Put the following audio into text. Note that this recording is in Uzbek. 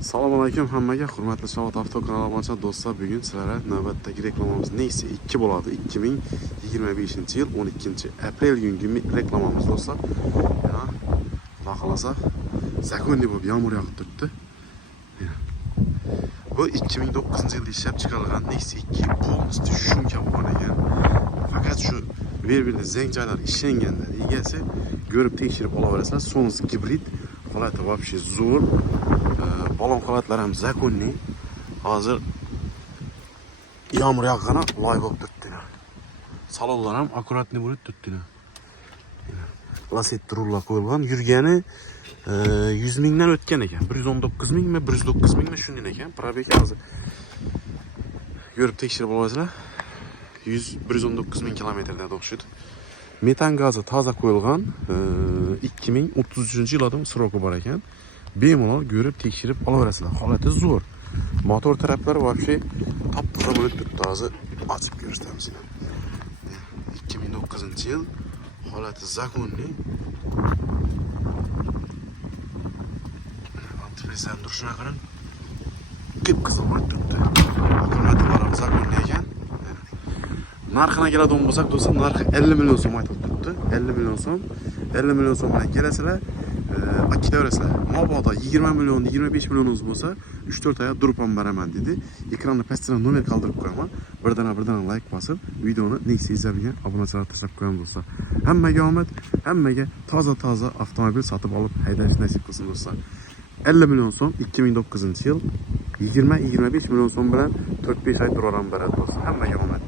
Assalomu alaykum hammaga, hurmatli Shavot Avto kanali obunachilari do'stlar, bugun sizlarga navbatdagi reklamamiz Nexia 2 bo'ladi. 2025-yil 12-aprel kungi reklamamiz do'stlar. Xudo xolasa zakonni bo'lib yomg'ir yog'ib turibdi. Bu 2009-yilda ishlab chiqarilgan Nexia 2 polностью shuncha bo'lgan ekan. Faqat shu bir-birida zangchalar ishlanganlar egasi ko'rib tekshirib olaverasizlar. Sonus gibrid holati вообще zo'r. Balon holatlar ham zakonni. Hozir yomg'ir yoqqani loy bo'lib turibdi. Salonlar ham akkuratni bo'lib turibdi. Laset rullar qo'yilgan, yurgani 100 mingdan o'tgan ekan. 119 mingmi, 109 mingmi shundan ekan. Probeg hozir ko'rib tekshirib olasizlar. 119 ming kilometrda o'xshaydi. Metan gazi toza qo'yilgan, 2033-yildan sroki bor ekan. Bemalol ko'rib tekshirib olaverasizlar. Holati zo'r. Motor taraflari вообще top-toza bo'lib turibdi. Hozir ochib ko'rsatamiz. 2009-yil holati zakonni. Antifrizdan turishini qarang. Qip-qizil bo'lib turibdi. Akkumulyatorlar zakonni ekan. Narxına keladigan bo'lsak, do'stlar, narxi 50 million so'm aytib turibdi. 50 million so'm. 50 million so'm bilan kelasizlar, akitaverasizlar. Mabodo 20 million, 25 millioningiz bo'lsa, 3-4 oy durib ham beraman dedi. Ekranda pastdan nomer qoldirib qo'yaman. Birdan like bosib, videoni Nexia izlagan obunachilarga tashlab qo'yaman do'stlar. Hammaga omad, hammaga toza avtomobil sotib olib haydash nasib qilsin do'stlar. 50 million so'm 2009-yil, 20-25 million so'm bilan 4-5 oy turaram beradi do'stlar. Hammaga omad.